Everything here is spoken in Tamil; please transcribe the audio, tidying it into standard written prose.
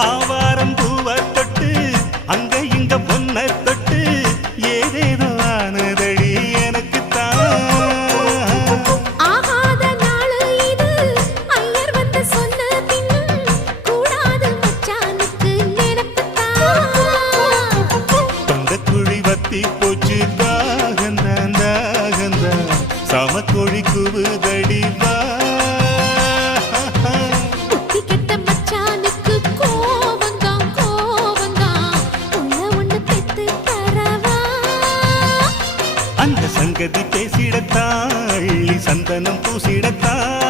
ஆவாரம் பூவை தொட்டு அங்க இங்க பொன்ன தொட்டு ஏதேதோ ஆனதடி எனக்குத்தான். ஆகாத நாள் இது ஐயர் வந்து சொன்ன பின்னும் கூடாது மச்சானுக்கு நினைப்புத்தான். தொண்டக்குழி வத்தி போச்சு தாகந்தான் தாகந்தான் சமக்கொழி குவுதடி வா. புத்தி கெட்ட மச்சானுக்கு கோவந்தான் கோவந்தான் ஒண்ணு பெத்து தரவா. அந்த சங்கதி பேசிடத்தான் அள்ளி சந்தனம் பூசிடத்தான்